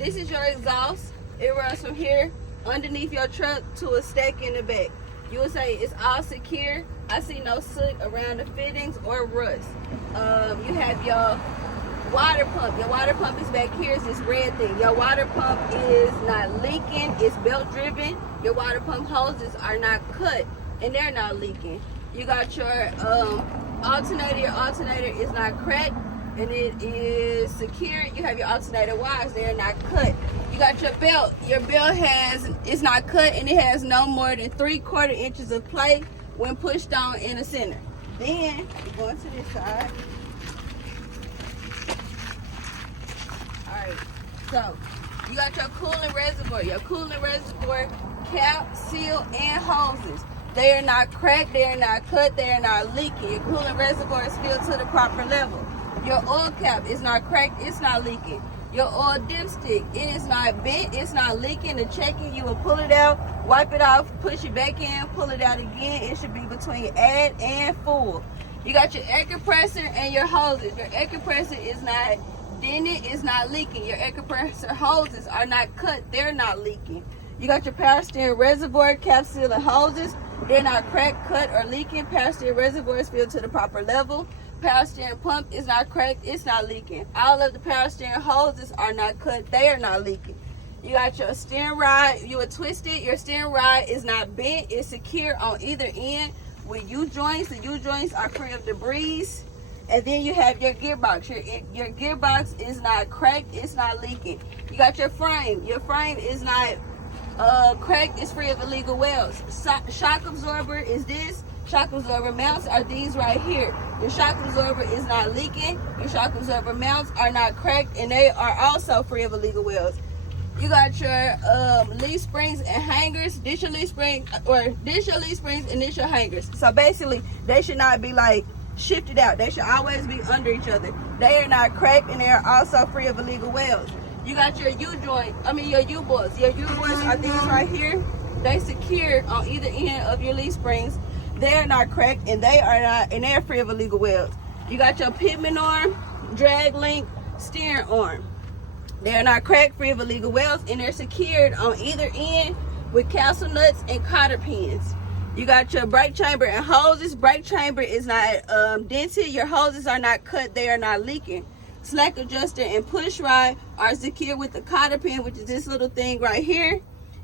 This is your exhaust. It runs from here underneath your truck to a stack in the back. You would say it's all secure. I see no soot around the fittings or rust. You have your water pump. Your water pump is back here. It's this red thing. Your water pump is not leaking. It's belt driven. Your water pump hoses are not cut and they're not leaking. You got your alternator. Your alternator is not cracked and it is secure. You have your alternator wires. They're not cut. You got your belt. Your belt is not cut and it has no more than 3/4 inches of play when pushed on in the center. Then going to this side. Alright, so you got your coolant reservoir. Your coolant reservoir cap, seal, and hoses. They are not cracked, they are not cut, they are not leaking. Your coolant reservoir is filled to the proper level. Your oil cap is not cracked, it's not leaking. Your oil dipstick, it is not bent, it's not leaking. The checking, you will pull it out, wipe it off, push it back in, pull it out again. It should be between add and full. You got your air compressor and your hoses. Your air compressor is not dented, it's not leaking. Your air compressor hoses are not cut, they're not leaking. You got your power steering reservoir, cap, seal, and hoses. They're not cracked, cut, or leaking. Power steering reservoir is filled to the proper level. Power steering pump is not cracked, it's not leaking. All of the power steering hoses are not cut, they are not leaking. You got your steering rod, you would twist it. Your steering rod is not bent, it's secure on either end with U-joints. The U-joints are free of debris. And then you have your gearbox. Your gearbox is not cracked, it's not leaking. You got your frame. Your frame is not cracked, it's free of illegal welds. Shock absorber is this. Shock absorber mounts are these right here. Your shock absorber is not leaking. Your shock absorber mounts are not cracked and they are also free of illegal welds. You got your leaf springs and hangers. This your leaf spring, or this your leaf springs and this your hangers. So basically they should not be like shifted out. They should always be under each other. They are not cracked and they are also free of illegal welds. You got your your U-bolts. Your U-bolts are these right here. They secured on either end of your leaf springs. They're not cracked and they are free of illegal welds. You got your pitman arm, drag link, steering arm. They're not cracked, free of illegal welds, and they're secured on either end with castle nuts and cotter pins. You got your brake chamber and hoses. Brake chamber is not dented. Your hoses are not cut, they are not leaking. Slack adjuster and push rod are secured with the cotter pin, which is this little thing right here.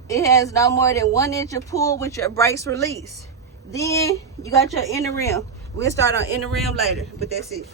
It has no more than 1 inch of pull with your brakes release. Then you got your inner rim. We'll start on inner rim later, but that's it.